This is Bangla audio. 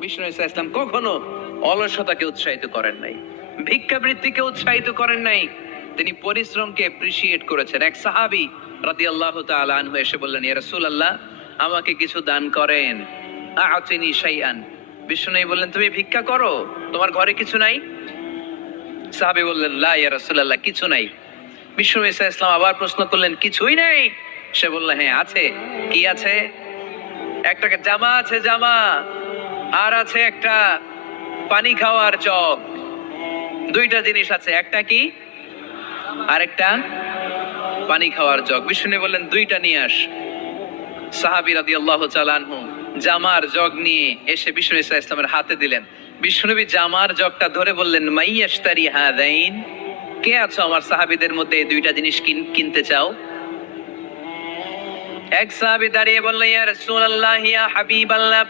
বিষ্ণু ইসলাম কখনো অলসতাকে উৎসাহিত করেন নাই, ভিক্ষাবৃত্তিকে উৎসাহিত করেন নাই, তিনি পরিশ্রমকে এপ্রিশিয়েট করেছেন। এক সাহাবী রাদিয়াল্লাহু তাআলা আনহু এসে বললেন, ইয়া রাসূলুল্লাহ, আমাকে কিছু দান করেন, আ'তিনি শাইআন। বিষ্ণু বললেন, তুমি ভিক্ষা করো, তোমার ঘরে কিছু নাই? সাহাবী বললেন, লা ইয়া রাসূলুল্লাহ, কিছু নাই। বিষ্ণু ইসলাম আবার প্রশ্ন করলেন, কিছুই নাই? সে বলল, হ্যাঁ আছে। কি আছে? একটা জামা আছে, জামা, আর আছে একটা পানি খাওয়ার জগ। দুইটা জিনিস আছে, একটা কি আর একটা পানি খাওয়ার জগ। বিষ্ণু বললেন, দুইটা নিয়ে আস। সাহাবী রাদিয়াল্লাহু তাআলা আনহু জামার জগ নিয়ে এসে বিষ্ণু ইসলামের হাতে দিলেন। বিষ্ণুনবী জামার জগটা ধরে বললেন, মাইয়াশতারি হাদাইন, কে আছো আমার সাহাবীদের মধ্যে এই দুইটা জিনিস কিনতে চাও? এক সাহাবী দাঁড়িয়ে বলল, ইয়া রাসূলুল্লাহ, ইয়া হাবিবাল্লাহ,